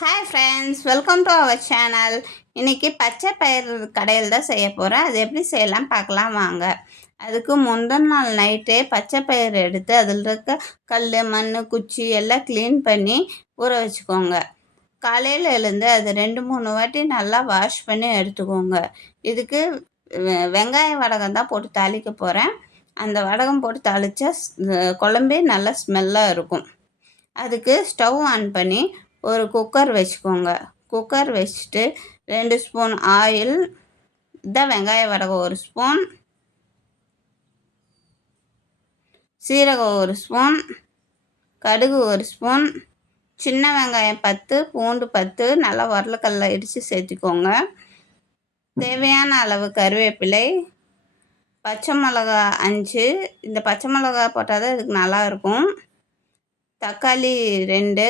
Hi friends welcome to our channel இன்றைக்கி பச்சை பயிர் கடையில் தான் செய்ய போகிறேன் அது எப்படி செய்யலாம் பார்க்கலாம் வாங்க. அதுக்கு முந்தின நாள் நைட்டே பச்சை பயிர் எடுத்து அதில் இருக்க கல் மண் குச்சி எல்லாம் க்ளீன் பண்ணி ஊற வச்சுக்கோங்க. காலையில் எழுந்து அது ரெண்டு மூணு வாட்டி நல்லா வாஷ் பண்ணி எடுத்துக்கோங்க. இதுக்கு வெங்காய வடகம் தான் போட்டு தாளிக்க போகிறேன் அந்த வடகம் போட்டு தாளித்தா குழம்பே நல்லா ஸ்மெல்லாக இருக்கும். அதுக்கு ஸ்டவ் ஆன் பண்ணி ஒரு குக்கர் வச்சுக்கோங்க. குக்கர் வச்சுட்டு ரெண்டு ஸ்பூன் ஆயில் இதான் வெங்காய வடகம் ஒரு ஸ்பூன் சீரகம் ஒரு ஸ்பூன் கடுகு ஒரு ஸ்பூன் சின்ன வெங்காயம் பத்து பூண்டு பத்து நல்லா உரலக்கல்ல இடித்து சேர்த்துக்கோங்க. தேவையான அளவு கருவேப்பிலை பச்சை மிளகா அஞ்சு இந்த பச்சை மிளகா போட்டால் தான் இதுக்கு நல்லாயிருக்கும் தக்காளி ரெண்டு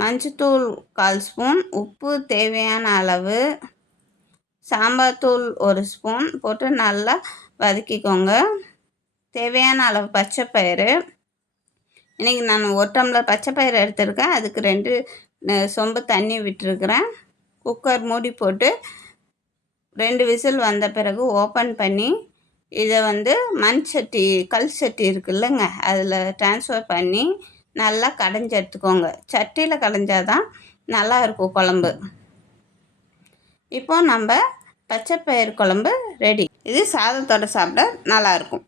மஞ்சத்தூள் கால் ஸ்பூன் உப்பு தேவையான அளவு சாம்பார் தூள் ஒரு ஸ்பூன் போட்டு நல்லா வதக்கிக்கோங்க. தேவையான அளவு பச்சை பயிறு. இன்றைக்கி நான் ஒரு டம்ளர் பச்சை பயிறு எடுத்திருக்கேன். அதுக்கு ரெண்டு சொம்பு தண்ணி விட்டுருக்குறேன். குக்கர் மூடி போட்டு ரெண்டு விசில் வந்த பிறகு ஓப்பன் பண்ணி இதை வந்து மண் சட்டி கல் சட்டி இருக்குல்லங்க அதில் ட்ரான்ஸ்ஃபர் பண்ணி நல்லா கடைஞ்சி எடுத்துக்கோங்க. சட்டியில் கடைஞ்சாதான் தான் நல்லா இருக்கும் குழம்பு. இப்போ நம்ம பச்சைப்பயிறு குழம்பு ரெடி இது சாதத்தோடு சாப்பிட நல்லாயிருக்கும்.